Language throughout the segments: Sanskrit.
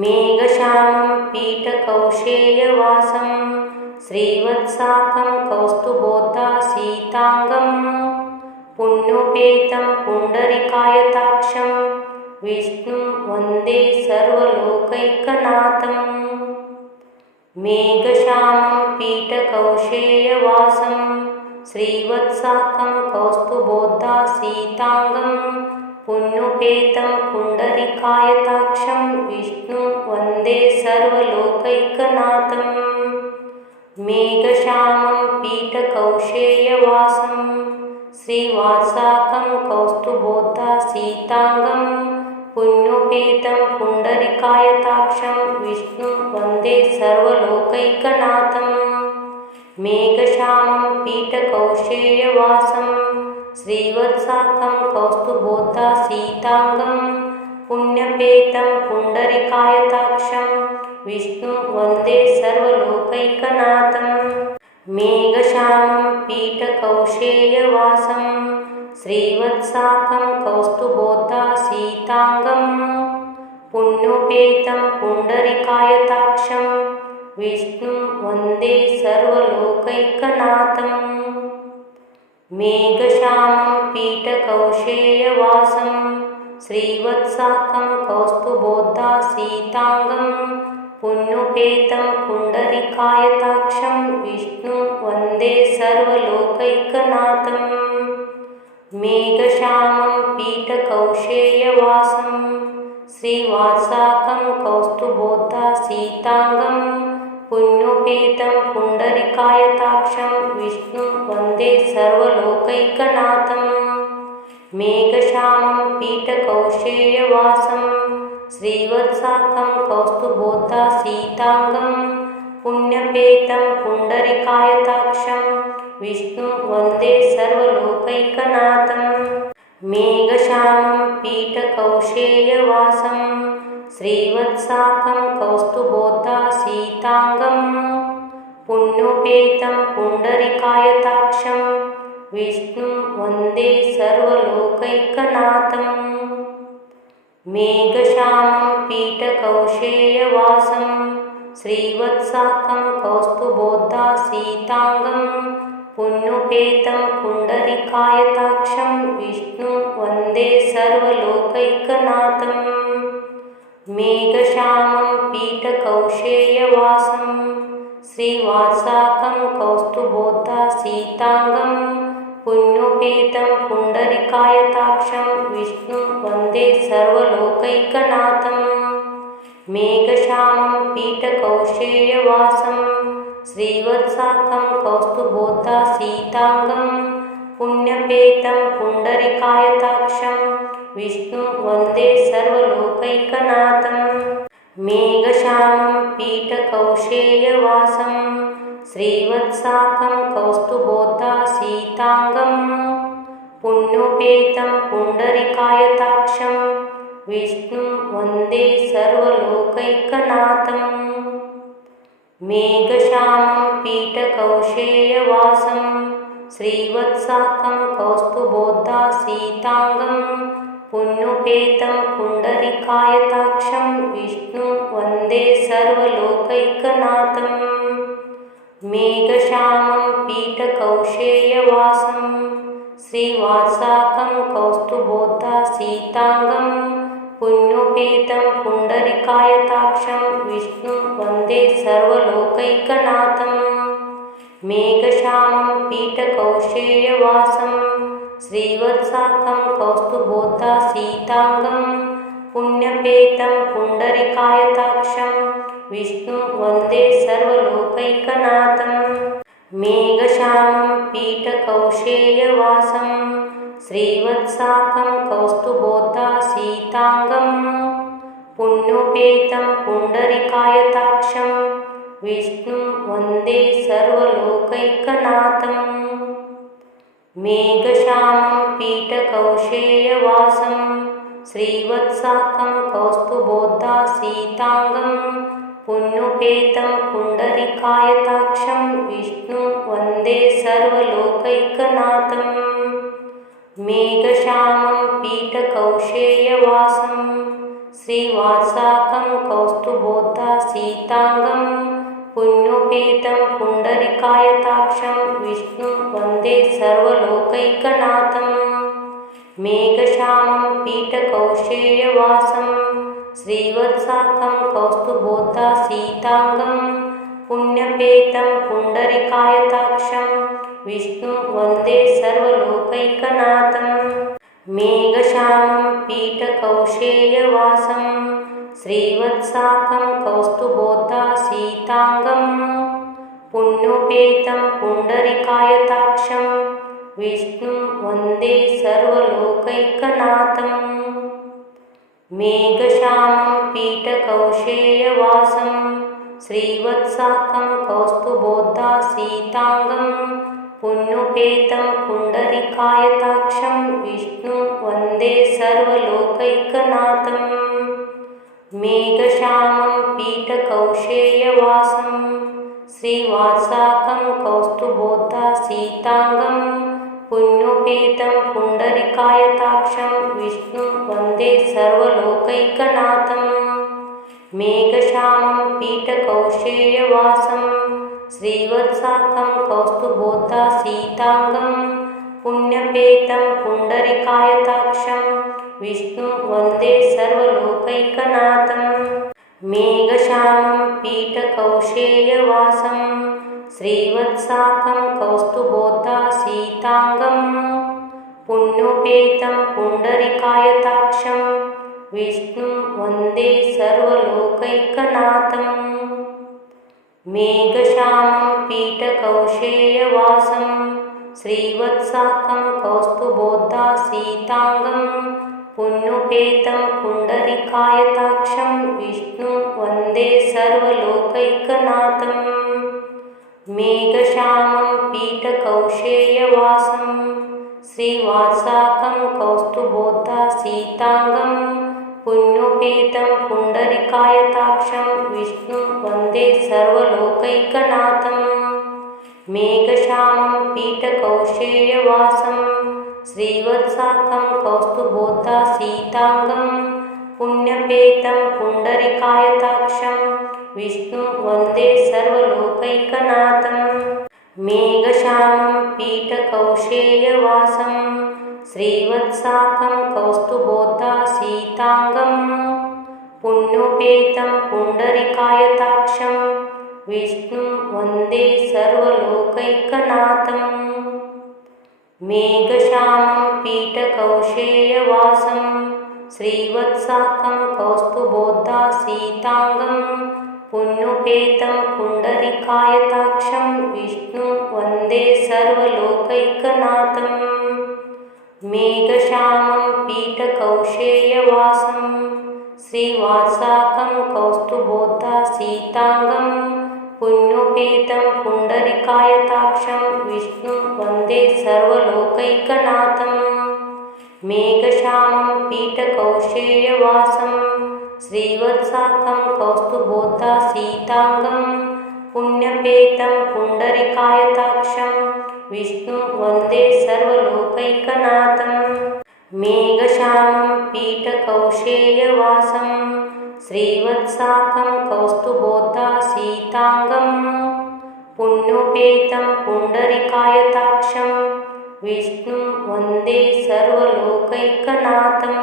मेघश्यामं पीठकौशेयवासं श्रीवत्साकं कौस्तुभोद्भासीताङ्गं पुण्योपेतं पुण्डरीकायताक्षं विष्णुं वन्दे सर्वलोकैकनाथम्। मेघश्यामं पीठकौशेयवासं श्रीवत्साकं कौस्तुभोद्भासीताङ्गं पुण्योपेतं पुण्डरीकायताक्षं विष्णुं वन्दे सर्वलोकैकनाथम्। मेघश्यामं पीठकौशेयवासं श्रीवत्साकं कौस्तुभोद्भासीताङ्गं पुण्योपेतं पुण्डरीकायताक्षं विष्णुं वन्दे सर्वलोकैकनाथम्। मेघश्यामं पीठकौशेयवासं श्रीवत्साकं कौस्तुभोद्भासीताङ्गं पुण्योपेतं पुण्डरीकायताक्षं विष्णुं वन्दे सर्वलोकैकनाथम्। मेघश्यामं पीठकौशेयवासं श्रीवत्साकं कौस्तुभोद्भासीताङ्गं पुण्योपेतं पुण्डरीकायताक्षं विष्णुं वन्दे सर्वलोकैकनाथम्। मेघश्यामं पीठकौशेयवासं श्रीवत्साकं कौस्तुभोद्भासीताङ्गं पुण्योपेतं पुण्डरीकायताक्षं विष्णुं वन्दे सर्वलोकैकनाथम्। मेघश्यामं पीठकौशेयवासं श्रीवत्साकं कौस्तुभोद्भासीताङ्गं पुण्योपेतं पुण्डरीकायताक्षं विष्णुं वन्दे सर्वलोकैकनाथम्। मेघश्यामं पीठकौशेयवासं श्रीवत्साकं कौस्तुभोद्भासीताङ्गं पुण्योपेतं पुण्डरीकायताक्षं विष्णुं वन्दे सर्वलोकैकनाथम्। मेघश्यामं पीठकौशेयवासं श्रीवत्साकं कौस्तुभोद्भासीताङ्गं पुण्योपेतं पुण्डरीकायताक्षं विष्णुं वन्दे सर्वलोकैकनाथम्। मेघश्यामं पीठकौशेयवासं श्रीवत्साकं कौस्तुभोद्भासीताङ्गं पुण्योपेतं पुण्डरीकायताक्षं विष्णुं वन्दे सर्वलोकैकनाथम्। मेघश्यामं पीठकौशेयवासं श्रीवत्साकं कौस्तुभोद्भासीताङ्गं पुण्योपेतं पुण्डरीकायताक्षं विष्णुं वन्दे सर्वलोकैकनाथम्। मेघश्यामं पीठकौशेयवासं श्रीवत्साकं कौस्तुभोद्भासीताङ्गं पुण्योपेतं पुण्डरीकायताक्षं विष्णुं वन्दे सर्वलोकैकनाथम्। मेघश्यामं पीठकौशेयवासं श्रीवत्साकं कौस्तुभोद्भासीताङ्गं पुण्योपेतं पुण्डरीकायताक्षं विष्णुं वन्दे सर्वलोकैकनाथम्। मेघश्यामं पीठकौशेयवासं श्रीवत्साकं कौस्तुभोद्भासीताङ्गं पुण्योपेतं पुण्डरीकायताक्षं विष्णुं वन्दे सर्वलोकैकनाथम्। मेघश्यामं पीठकौशेयवासं श्रीवत्साकं कौस्तुभोद्भासीताङ्गं पुण्योपेतं पुण्डरीकायताक्षं विष्णुं वन्दे सर्वलोकैकनाथम्। मेघश्यामं पीठकौशेयवासं श्रीवत्साकं कौस्तुभोद्भासीताङ्गं पुण्योपेतं पुण्डरीकायताक्षं विष्णुं वन्दे सर्वलोकैकनाथम्। मेघश्यामं पीठकौशेयवासं श्रीवत्साकं कौस्तुभोद्भासीताङ्गं पुण्योपेतं पुण्डरीकायताक्षं विष्णुं वन्दे सर्वलोकैकनाथम्। मेघश्यामं पीठकौशेयवासं श्रीवत्साकं कौस्तुभोद्भासीताङ्गं पुण्योपेतं पुण्डरीकायताक्षं विष्णुं वन्दे सर्वलोकैकनाथम्। मेघश्यामं पीठकौशेयवासं श्रीवत्साकं कौस्तुभोद्भासीताङ्गं कौस्तुभोद्धासीताङ्गं पुण्योपेतं पुण्डरीकायताक्षं विष्णुं वन्दे सर्वलोकैकनाथं मेघश्यामं पीठकौशेयवासं श्रीवत्साकं कौस्तुभोद्धासीताङ्गं पुण्यपेतं पुण्डरीकायताक्षं विष्णुं वन्दे सर्वलोकैकनाथं मेघश्यामं पीठकौशेयवासं श्रीवत्साकं कौस्तुभोद्धासीताङ्गं पुण्योपेतं पुण्डरीकायताक्षं विष्णुं वन्दे सर्वलोकैकनाथं मेघश्यामं पीठकौशेयवासं श्रीवत्साकं कौस्तुभोद्धासीताङ्गं पुण्योपेतं पुण्डरीकायताक्षं विष्णुं वन्दे सर्वलोकैकनाथं मेघश्यामं पीठकौशेयवासं श्रीवत्साकं कौस्तुभोद्धासीताङ्गं पुण्योपेतं पुण्डरीकायताक्षं विष्णुं वन्दे सर्वलोकैकनाथं मेघश्यामं पीठकौशेयवासं श्रीवत्साकं कौस्तुभोद्धासीताङ्गं पुण्यपेतं पुण्डरीकायताक्षं विष्णुं वन्दे सर्वलोकैकनाथं मेघश्यामं पीठकौशेयवासं श्रीवत्साकं कौस्तुभोद्धासीताङ्गं पुण्योपेतं पुण्डरीकायताक्षं विष्णुं वन्दे सर्वलोकैकनाथं मेघश्यामं पीठकौशेयवासं श्रीवत्साकं कौस्तुभोद्धासीताङ्गं पुण्योपेतं पुण्डरीकायताक्षं विष्णुं वन्दे सर्वलोकैकनाथं मेघश्यामं पीठकौशेयवासं श्रीवत्साकं कौस्तुभोद्धासीताङ्गं पुण्योपेतं पुण्डरीकायताक्षं विष्णुं वन्दे सर्वलोकैकनाथं मेघश्यामं पीठकौशेयवासं श्रीवत्साकं कौस्तुभोद्धासीताङ्गं पुण्यपेतं पुण्डरीकायताक्षं विष्णुं वन्दे सर्वलोकैकनाथं मेघश्यामं पीठकौशेयवासं श्रीवत्साकं कौस्तुभोद्धासीताङ्गं पुण्योपेतं पुण्डरीकायताक्षं विष्णुं वन्दे सर्वलोकैकनाथं मेघश्यामं पीठकौशेयवासं श्रीवत्साकं कौस्तुभोद्धासीताङ्गं पुण्योपेतं पुण्डरीकायताक्षं विष्णुं वन्दे सर्वलोकैकनाथं मेघश्यामं पीठकौशेयवासं श्रीवत्साकं कौस्तुभोद्धासीताङ्गं पुण्योपेतं पुण्डरीकायताक्षं विष्णुं वन्दे सर्वलोकैकनाथं मेघश्यामं पीठकौशेयवासं श्रीवत्साकं कौस्तुभोद्धासीताङ्गं पुण्यपेतं पुण्डरीकायताक्षं विष्णुं वन्दे सर्वलोकैकनाथं मेघश्यामं पीठकौशेयवासं श्रीवत्साकं कौस्तुभोद्धासीताङ्गं पुण्योपेतं पुण्डरीकायताक्षं विष्णुं वन्दे सर्वलोकैकनाथं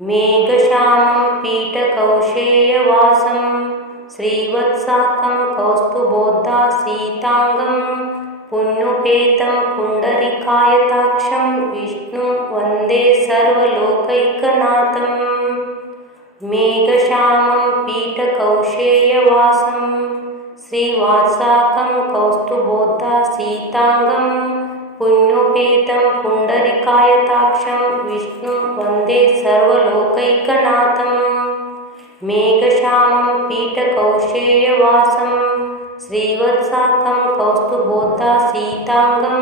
मेघश्यामं पीठकौशेयवासं श्रीवत्साकं कौस्तुभोद्धासीताङ्गं पुण्योपेतं पुण्डरीकायताक्षं विष्णुं वन्दे सर्वलोकैकनाथं मेघश्यामं पीठकौशेयवासं श्रीवत्साकं कौस्तुभोद्धासीताङ्गं पुण्योपेतं पुण्डरीकायताक्षं विष्णुं वन्दे सर्वलोकैकनाथं मेघश्यामं पीठकौशेयवासं श्रीवत्साकं कौस्तुभोद्धासीताङ्गं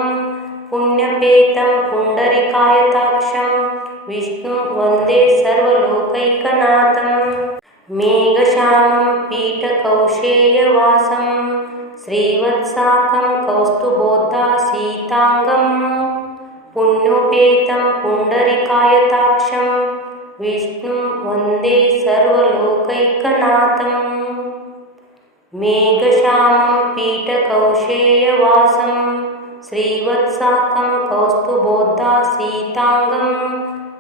पुण्यपेतं पुण्डरीकायताक्षं विष्णुं वन्दे सर्वलोकैकनाथं मेघश्यामं पीठकौशेयवासं श्रीवत्साकं कौस्तुभोद्धासीताङ्गं पुण्योपेतं पुण्डरीकायताक्षं विष्णुं वन्दे सर्वलोकैकनाथं। मेघश्यामं पीठकौशेयवासं श्रीवत्साकं कौस्तुभोद्भासीताङ्गं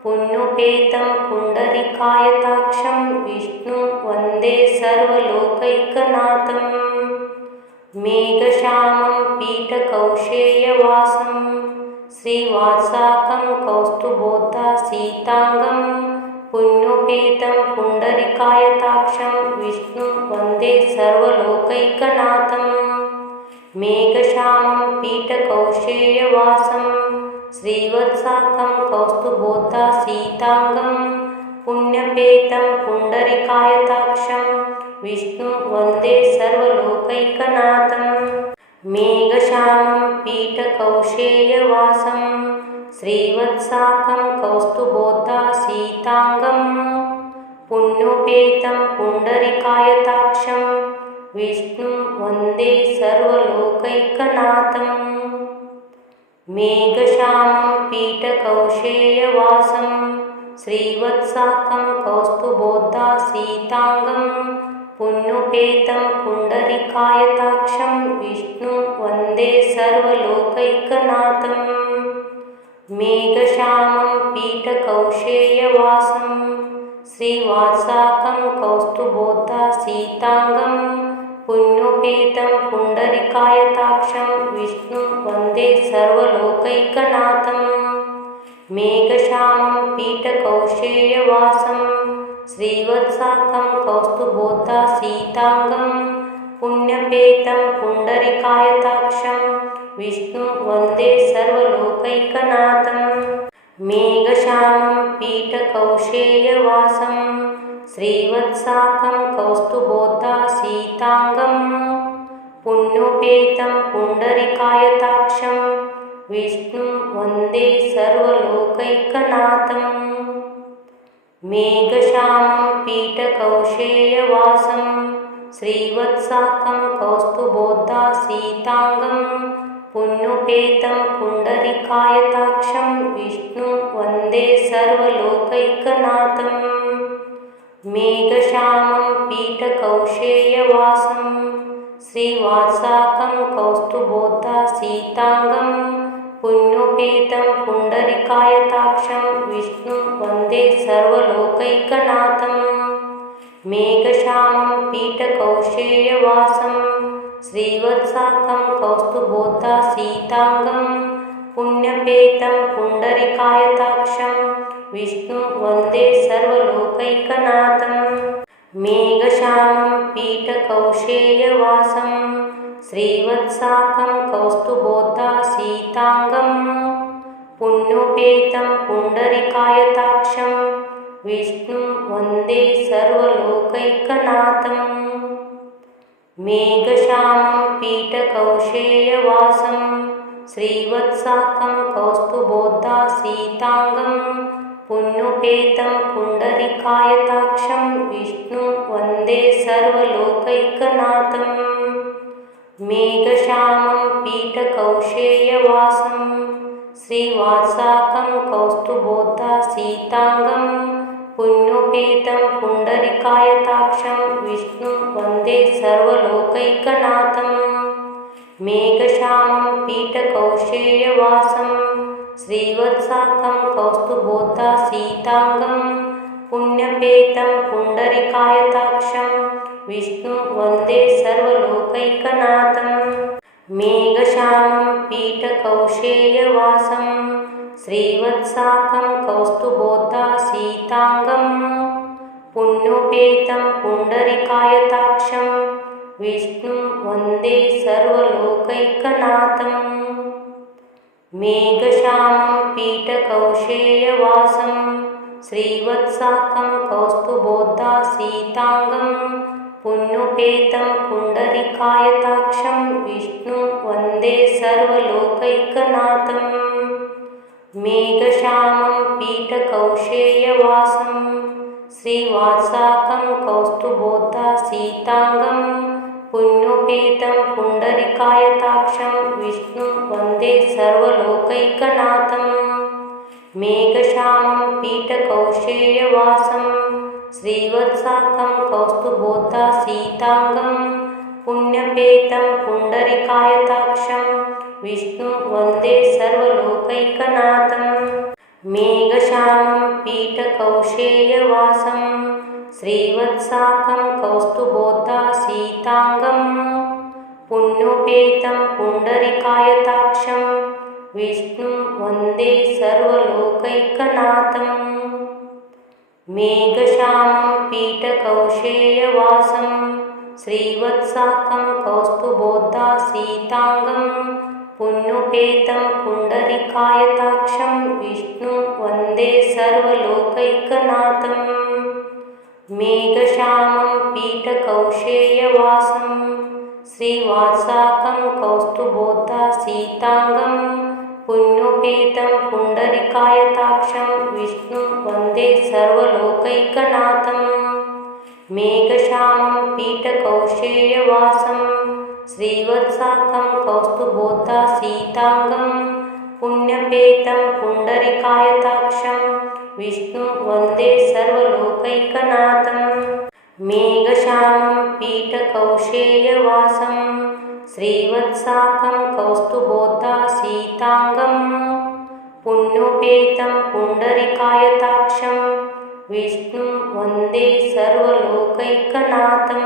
पुण्योपेतं पुण्डरीकायताक्षं विष्णुं वन्दे सर्वलोकैकनाथं। मेघश्यामं पीठकौशेयवासं श्रीवात्साकं कौस्तुभोद्भासीताङ्गं पुण्योपेतं पुण्डरीकायताक्षं विष्णुं वन्दे सर्वलोकैकनाथं। मेघश्यामं पीठकौशेयवासं श्रीवत्साकं कौस्तुभोद्भासीताङ्गं पुण्यपेतं पुण्डरीकायताक्षं विष्णुं वन्दे सर्वलोकैकनाथं। मेघश्यामं पीठकौशेयवासं श्रीवत्साकं कौस्तुभोद्भासीताङ्गं पुण्योपेतं पुण्डरीकायताक्षं विष्णुं वन्दे सर्वलोकैकनाथं। मेघश्यामं पीठकौशेयवासं श्रीवत्साकं कौस्तुभोद्भासीताङ्गं पुण्योपेतं पुण्डरीकायताक्षं विष्णुं वन्दे सर्वलोकैकनाथं। मेघश्यामं पीठकौशेयवासं श्रीवात्साकं कौस्तुभोद्भासीताङ्गं पुण्योपेतं पुण्डरीकायताक्षं विष्णुं वन्दे सर्वलोकैकनाथं। मेघश्यामं पीठकौशेयवासं श्रीवत्साकं कौस्तुभोद्भासीताङ्गं पुण्यपेतं पुण्डरीकायताक्षं विष्णुं वन्दे सर्वलोकैकनाथं। मेघश्यामं पीठकौशेयवासं श्रीवत्साकं कौस्तुभोद्भासीताङ्गं पुण्योपेतं पुण्डरीकायताक्षं विष्णुं वन्दे सर्वलोकैकनाथं। मेघश्यामं पीठकौशेयवासं श्रीवत्साकं कौस्तुभोद्भासीताङ्गं पुण्योपेतं पुण्डरीकायताक्षं विष्णुं वन्दे सर्वलोकैकनाथं। मेघश्यामं पीठकौशेयवासं श्रीवात्साकं कौस्तुभोद्भासीताङ्गं पुण्योपेतं पुण्डरीकायताक्षं विष्णुं वन्दे सर्वलोकैकनाथं। मेघश्यामं पीठकौशेयवासं श्रीवत्साकं कौस्तुभोद्भासीताङ्गं पुण्यपेतं पुण्डरीकायताक्षं विष्णुं वन्दे सर्वलोकैकनाथं। मेघश्यामं पीठकौशेयवासं श्रीवत्साकं कौस्तुभोद्भासीताङ्गं पुण्योपेतं पुण्डरीकायताक्षं विष्णुं वन्दे सर्वलोकैकनाथं। मेघश्यामं पीठकौशेयवासं श्रीवत्साकं कौस्तुभोद्भासीताङ्गं पुण्योपेतं पुण्डरीकायताक्षं विष्णुं वन्दे सर्वलोकैकनाथं। मेघश्यामं पीठकौशेयवासं श्रीवात्साकं कौस्तुभोद्भासीताङ्गं पुण्योपेतं पुण्डरीकायताक्षं विष्णुं वन्दे सर्वलोकैकनाथं। मेघश्यामं पीठकौशेयवासं श्रीवत्साकं कौस्तुभोद्भासीताङ्गं पुण्यपेतं पुण्डरीकायताक्षं विष्णुं वन्दे सर्वलोकैकनाथं। मेघश्यामं पीठकौशेयवासं श्रीवत्साकं कौस्तुभोद्भासीताङ्गं पुण्योपेतं पुण्डरीकायताक्षं विष्णुं वन्दे सर्वलोकैकनाथं। मेघश्यामं पीठकौशेयवासं श्रीवत्साकं कौस्तुभोद्भासीताङ्गं पुण्योपेतं पुण्डरीकायताक्षं विष्णुं वन्दे सर्वलोकैकनाथं। मेघश्यामं पीठकौशेयवासं श्रीवात्साकं कौस्तुभोद्भासीताङ्गं पुण्योपेतं पुण्डरीकायताक्षं विष्णुं वन्दे सर्वलोकैकनाथं। मेघश्यामं पीठकौशेयवासं श्रीवत्साकं कौस्तुभोद्भासीताङ्गं पुण्यपेतं पुण्डरीकायताक्षं विष्णुं वन्दे सर्वलोकैकनाथं। मेघश्यामं पीठकौशेयवासं श्रीवत्साकं कौस्तुभोद्भासीताङ्गं पुण्योपेतं पुण्डरीकायताक्षं विष्णुं वन्दे सर्वलोकैकनाथं। मेघश्यामं पीठकौशेयवासं श्रीवत्साकं कौस्तुभोद्भासीताङ्गं पुण्योपेतं पुण्डरीकायताक्षं विष्णुं वन्दे सर्वलोकैकनाथं। मेघश्यामं पीठकौशेयवासं श्रीवात्साकं कौस्तुभोद्भासीताङ्गं पुण्योपेतं पुण्डरीकायताक्षं विष्णुं वन्दे सर्वलोकैकनाथं। मेघश्यामं पीठकौशेयवासं श्रीवत्साकं कौस्तुभोद्भासीताङ्गं पुण्यपेतं पुण्डरीकायताक्षं विष्णुं वन्दे सर्वलोकैकनाथं। मेघश्यामं पीठकौशेयवासं श्रीवत्साकं कौस्तुभोद्भासीताङ्गं पुण्योपेतं पुण्डरीकायताक्षं विष्णुं वन्दे सर्वलोकैकनाथं।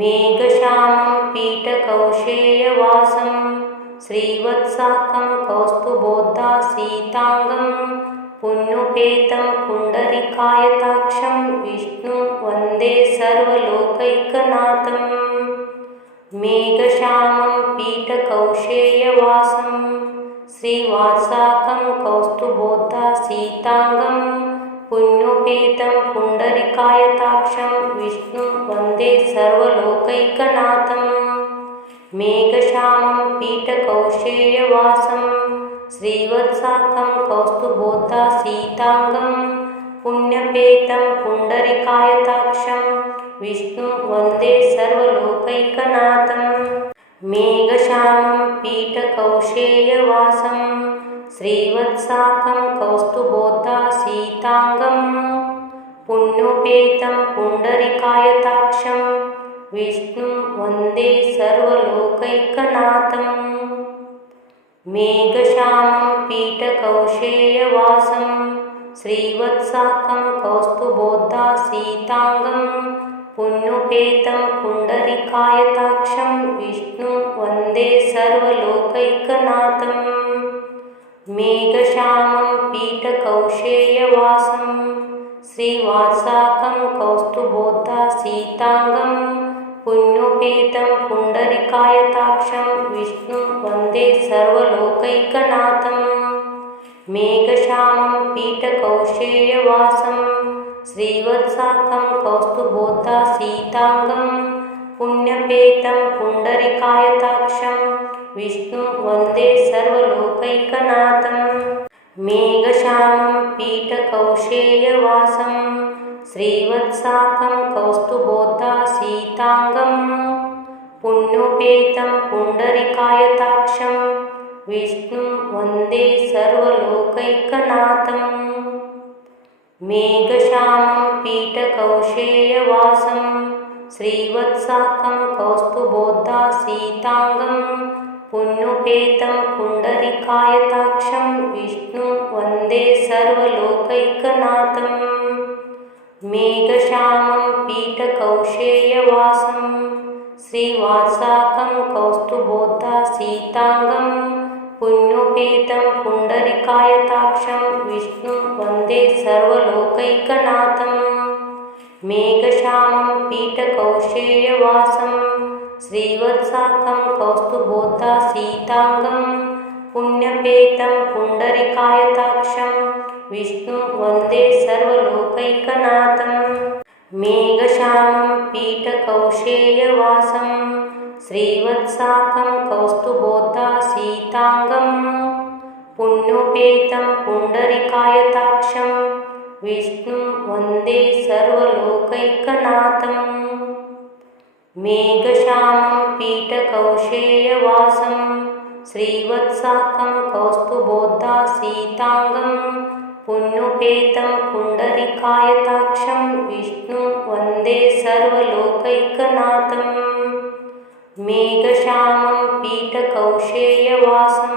मेघश्यामं पीठकौशेयवासं श्रीवत्साकं कौस्तुभोद्भासीताङ्गं पुण्योपेतं पुण्डरीकायताक्षं विष्णुं वन्दे सर्वलोकैकनाथं। मेघश्यामं पीठकौशेयवासं श्रीवात्साकं कौस्तुभोद्भासीताङ्गं पुण्योपेतं पुण्डरीकायताक्षं विष्णुं वन्दे सर्वलोकैकनाथं। मेघश्यामं पीठकौशेयवासं श्रीवत्साकं कौस्तुभोद्भासीताङ्गं पुण्यपेतं पुण्डरीकायताक्षं विष्णुं वन्दे सर्वलोकैकनाथं। मेघश्यामं पीठकौशेयवासं श्रीवत्साकं कौस्तुभोद्भासीताङ्गं पुण्योपेतं पुण्डरीकायताक्षं विष्णुं वन्दे सर्वलोकैकनाथं। मेघश्यामं पीठकौशेयवासं श्रीवत्साकं कौस्तुभोद्भासीताङ्गं पुण्योपेतं पुण्डरीकायताक्षं विष्णुं वन्दे सर्वलोकैकनाथं। मेघश्यामं पीठकौशेयवासं श्रीवात्साकं कौस्तुभोद्भासीताङ्गं पुण्योपेतं पुण्डरीकायताक्षं विष्णुं वन्दे सर्वलोकैकनाथं। मेघश्यामं पीठकौशेयवासं श्रीवत्साकं कौस्तुभोद्भासीताङ्गं पुण्यपेतं पुण्डरीकायताक्षं विष्णुं वन्दे सर्वलोकैकनाथं। मेघश्यामं पीठकौशेयवासं श्रीवत्साकं कौस्तुभोद्भासीताङ्गं पुण्योपेतं पुण्डरीकायताक्षं विष्णुं वन्दे सर्वलोकैकनाथं। मेघश्यामं पीठकौशेयवासं श्रीवत्साकं कौस्तुभोद्भासीताङ्गं पुण्योपेतं पुण्डरीकायताक्षं विष्णुं वन्दे सर्वलोकैकनाथं। मेघश्यामं पीठकौशेयवासं श्रीवात्साकं कौस्तुभोद्भासीताङ्गं पुण्योपेतं पुण्डरीकायताक्षं विष्णुं वन्दे सर्वलोकैकनाथं। मेघश्यामं पीठकौशेयवासं श्रीवत्साकं कौस्तुभोद्भासीताङ्गं पुण्यपेतं पुण्डरीकायताक्षं विष्णुं वन्दे सर्वलोकैकनाथं। मेघश्यामं पीठकौशेयवासं श्रीवत्साकं कौस्तुभोद्भासीताङ्गं पुण्योपेतं पुण्डरीकायताक्षं विष्णुं वन्दे सर्वलोकैकनाथं। मेघश्यामं पीठकौशेयवासं श्रीवत्साकं कौस्तुभोद्भासीताङ्गं पुण्योपेतं पुण्डरीकायताक्षं विष्णुं वन्दे सर्वलोकैकनाथम् मेघश्यामं पीठकौशेयवासं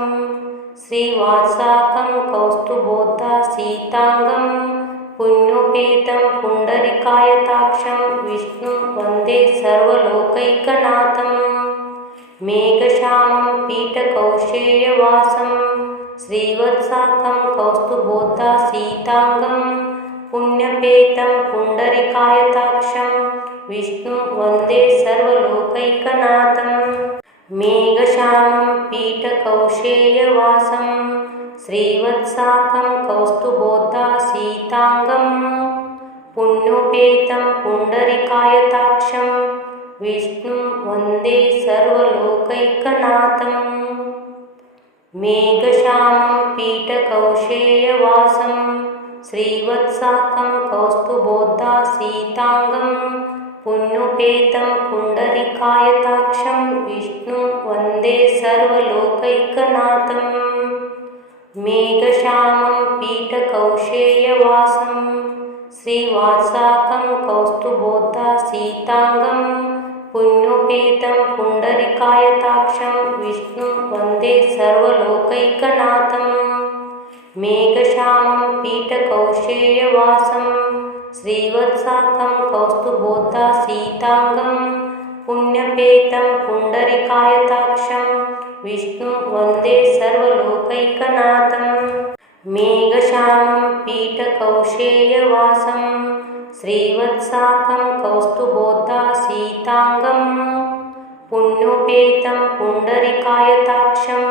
श्रीवात्साकं कौस्तुभोद्भासीताङ्गं पुण्योपेतं पुण्डरीकायताक्षं विष्णुं वन्दे सर्वलोकैकनाथम् मेघश्यामं पीठकौशेयवासं श्रीवत्साकं कौस्तुभोद्भासीताङ्गं पुण्यपेतं पुण्डरीकायताक्षं विष्णुं वन्दे सर्वलोकैकनाथम् मेघश्यामं पीठकौशेयवासं श्रीवत्साकं कौस्तुभोद्भासीताङ्गं पुण्योपेतं पुण्डरीकायताक्षं विष्णुं वन्दे सर्वलोकैकनाथम् मेघश्यामं पीठकौशेयवासं श्रीवत्साकं कौस्तुभोद्भासीताङ्गं पुण्योपेतं पुण्डरीकायताक्षं विष्णुं वन्दे सर्वलोकैकनाथम् मेघश्यामं पीठकौशेयवासं श्रीवात्साकं कौस्तुभोद्भासीताङ्गं पुण्योपेतं पुण्डरीकायताक्षं विष्णुं वन्दे सर्वलोकैकनाथम् मेघश्यामं पीठकौशेयवासं श्रीवत्साकं कौस्तुभोद्भासीताङ्गं पुण्यपेतं पुण्डरीकायताक्षं विष्णुं वन्दे सर्वलोकैकनाथम् मेघश्यामं पीठकौशेयवासं श्रीवत्साकं कौस्तुभोद्भासीताङ्गं पुण्योपेतं पुण्डरीकायताक्षं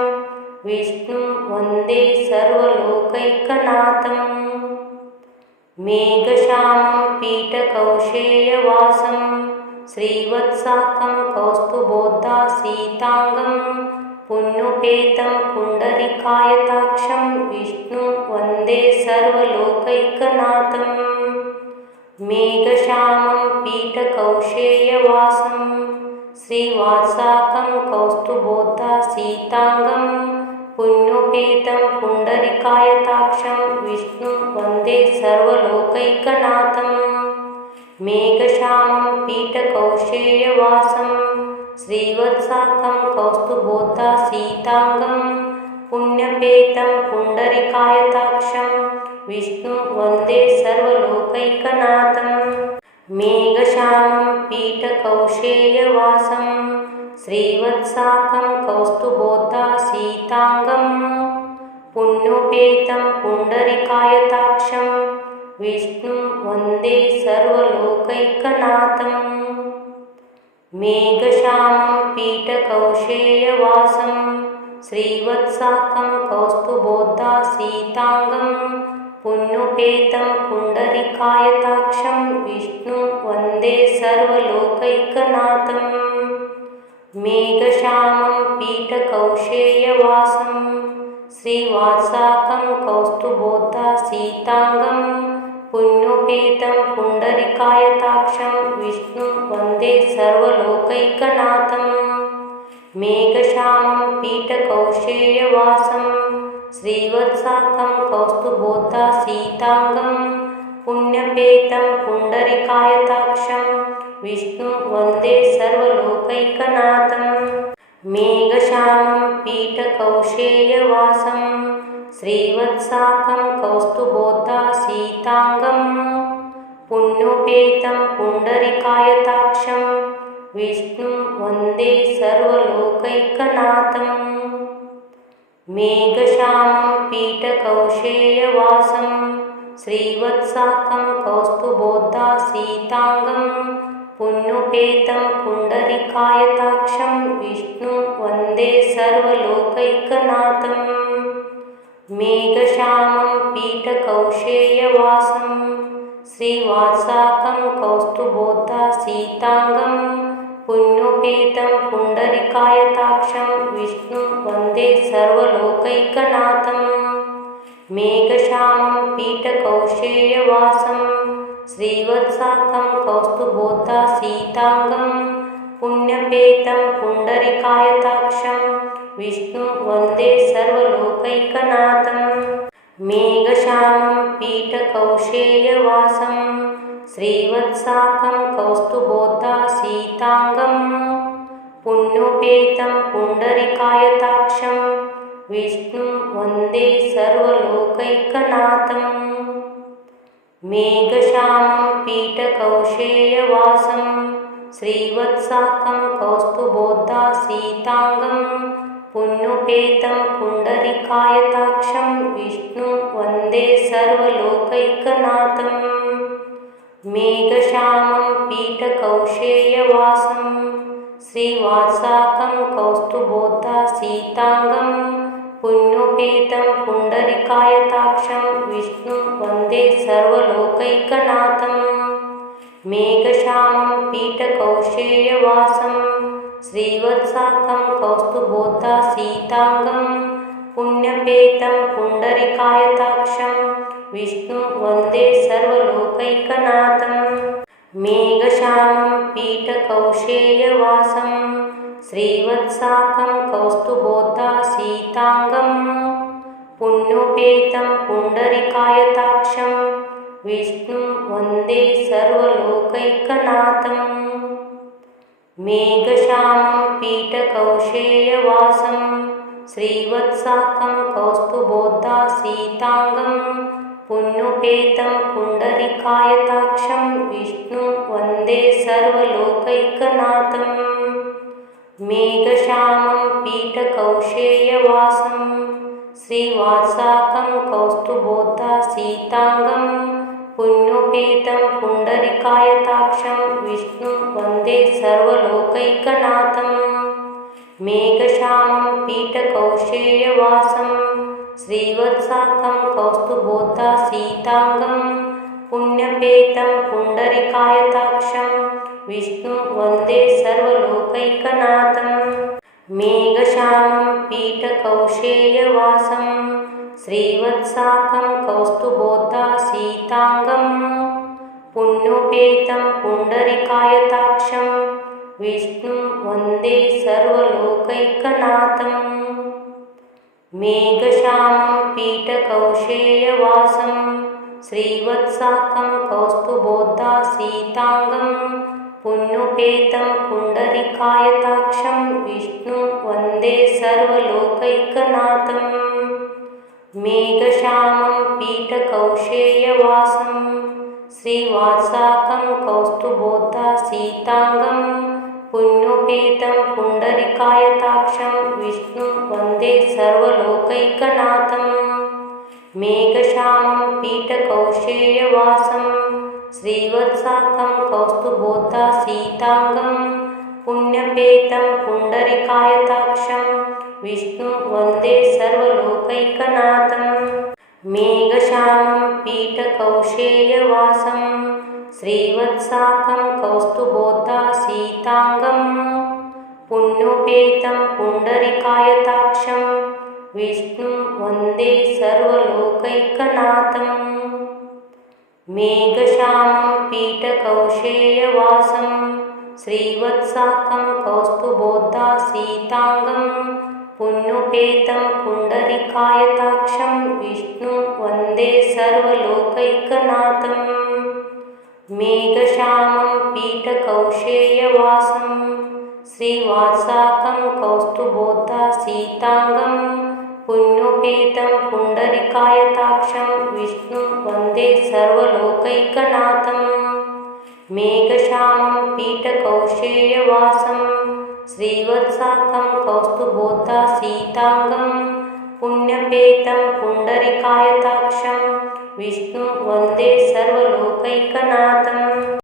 विष्णुं वन्दे सर्वलोकैकनाथम् मेघश्यामं पीठकौशेयवासं श्रीवत्साकं कौस्तुभोद्भासीताङ्गं पुण्योपेतं पुण्डरीकायताक्षं विष्णुं वन्दे सर्वलोकैकनाथम् मेघश्यामं पीठकौशेयवासं श्रीवात्साकं कौस्तुभोद्भासीताङ्गं पुण्योपेतं पुण्डरीकायताक्षं विष्णुं वन्दे सर्वलोकैकनाथम् मेघश्यामं पीठकौशेयवासं श्रीवत्साकं कौस्तुभोद्भासीताङ्गं पुण्यपेतं पुण्डरीकायताक्षं विष्णुं वन्दे सर्वलोकैकनाथम् मेघश्यामं पीठकौशेयवासं श्रीवत्साकं कौस्तुभोद्भासीताङ्गं पुण्योपेतं पुण्डरीकायताक्षं विष्णुं वन्दे सर्वलोकैकनाथम् मेघश्यामं पीठकौशेयवासं श्रीवत्साकं कौस्तुभोद्भासीताङ्गं पुण्योपेतं पुण्डरीकायताक्षं विष्णुं वन्दे सर्वलोकैकनाथम् मेघश्यामं पीठकौशेयवासं श्रीवात्साकं कौस्तुभोद्भासीताङ्गं पुण्योपेतं पुण्डरीकायताक्षं विष्णुं वन्दे सर्वलोकैकनाथम् मेघश्यामं पीठकौशेयवासं श्रीवत्साकं कौस्तुभोद्भासीताङ्गं पुण्यपेतं पुण्डरीकायताक्षं विष्णुं वन्दे सर्वलोकैकनाथम् मेघश्यामं पीठकौशेयवासं श्रीवत्साकं कौस्तुभोद्भासीताङ्गं पुण्योपेतं पुण्डरीकायताक्षं विष्णुं वन्दे सर्वलोकैकनाथम् मेघश्यामं पीठकौशेयवासं श्रीवत्साकं कौस्तुभोद्भासीताङ्गं पुण्योपेतं पुण्डरीकायताक्षं विष्णुं वन्दे सर्वलोकैकनाथम् मेघश्यामं पीठकौशेयवासं श्रीवात्साकं कौस्तुभोद्भासीताङ्गं पुण्योपेतं पुण्डरीकायताक्षं विष्णुं वन्दे सर्वलोकैकनाथम् मेघश्यामं पीठकौशेयवासं श्रीवत्साकं कौस्तुभोद्भासीताङ्गं पुण्यपेतं पुण्डरीकायताक्षं विष्णुं वन्दे सर्वलोकैकनाथं। मेघश्यामं पीठकौशेयवासं श्रीवत्साकं कौस्तुभोद्भासीताङ्गं पुण्योपेतं पुण्डरीकायताक्षं विष्णुं वन्दे सर्वलोकैकनाथं। मेघश्यामं पीठकौशेयवासं श्रीवत्साकं कौस्तुभोद्भासीताङ्गं पुण्योपेतं पुण्डरीकायताक्षं विष्णुं वन्दे सर्वलोकैकनाथं। मेघश्यामं पीठकौशेयवासं श्रीवत्साकं कौस्तुभोद्भासीताङ्गं पुण्योपेतं पुण्डरीकायताक्षं विष्णुं वन्दे सर्वलोकैकनाथं। मेघश्यामं पीठकौशेयवासं श्रीवत्साकं कौस्तुभोद्भासीताङ्गं पुण्यपेतं पुण्डरीकायताक्षं विष्णुं वन्दे सर्वलोकैकनाथं। मेघश्यामं पीठकौशेयवासं श्रीवत्साकं कौस्तुभोद्भासीताङ्गं पुण्योपेतं पुण्डरीकायताक्षं विष्णुं वन्दे सर्वलोकैकनाथं। मेघश्यामं पीठकौशेयवासं श्रीवत्साकं कौस्तुभोद्भासीताङ्गं पुण्योपेतं पुण्डरीकायताक्षं विष्णुं वन्दे सर्वलोकैकनाथं। मेघश्यामं पीठकौशेयवासं श्रीवत्साकं कौस्तुभोद्भासीताङ्गं पुण्योपेतं पुण्डरीकायताक्षं विष्णुं वन्दे सर्वलोकैकनाथं। मेघश्यामं पीठकौशेयवासं श्रीवत्साकं कौस्तुभोद्भासीताङ्गं पुण्यपेतं पुण्डरीकायताक्षं विष्णुं वन्दे सर्वलोकैकनाथं। मेघश्यामं पीठकौशेयवासं श्रीवत्साकं कौस्तुभोद्भासीताङ्गं पुण्योपेतं पुण्डरीकायताक्षं विष्णुं वन्दे सर्वलोकैकनाथं। मेघश्यामं पीठकौशेयवासं श्रीवत्साकं कौस्तुभोद्भासीताङ्गं पुण्योपेतं पुण्डरीकायताक्षं विष्णुं वन्दे सर्वलोकैकनाथं। मेघश्यामं पीठकौशेयवासं श्रीवत्साकं कौस्तुभोद्भासीताङ्गं पुण्योपेतं पुण्डरीकायताक्षं विष्णुं वन्दे सर्वलोकैकनाथं। मेघश्यामं पीठकौशेयवासं श्रीवत्साकं कौस्तुभोद्भासीताङ्गं पुण्यपेतं पुण्डरीकायताक्षं विष्णुं वन्दे सर्वलोकैकनाथं। मेघश्यामं पीठकौशेयवासं श्रीवत्साकं कौस्तुभोद्भासीताङ्गं पुण्योपेतं पुण्डरीकायताक्षं विष्णुं वन्दे सर्वलोकैकनाथं। मेघश्यामं पीठकौशेयवासं श्रीवत्साकं कौस्तुभोद्भासीताङ्गं पुण्योपेतं पुण्डरीकायताक्षं विष्णुं वन्दे सर्वलोकैकनाथं। मेघश्यामं पीठकौशेयवासं श्रीवत्साकं कौस्तुभोद्भासीताङ्गं पुण्योपेतं पुण्डरीकायताक्षं विष्णुं वन्दे सर्वलोकैकनाथं। मेघश्यामं पीठकौशेयवासं श्रीवत्साकं कौस्तुभोद्भासीताङ्गं पुण्यपेतं पुण्डरीकायताक्षं विष्णुं वन्दे सर्वलोकैकनाथं।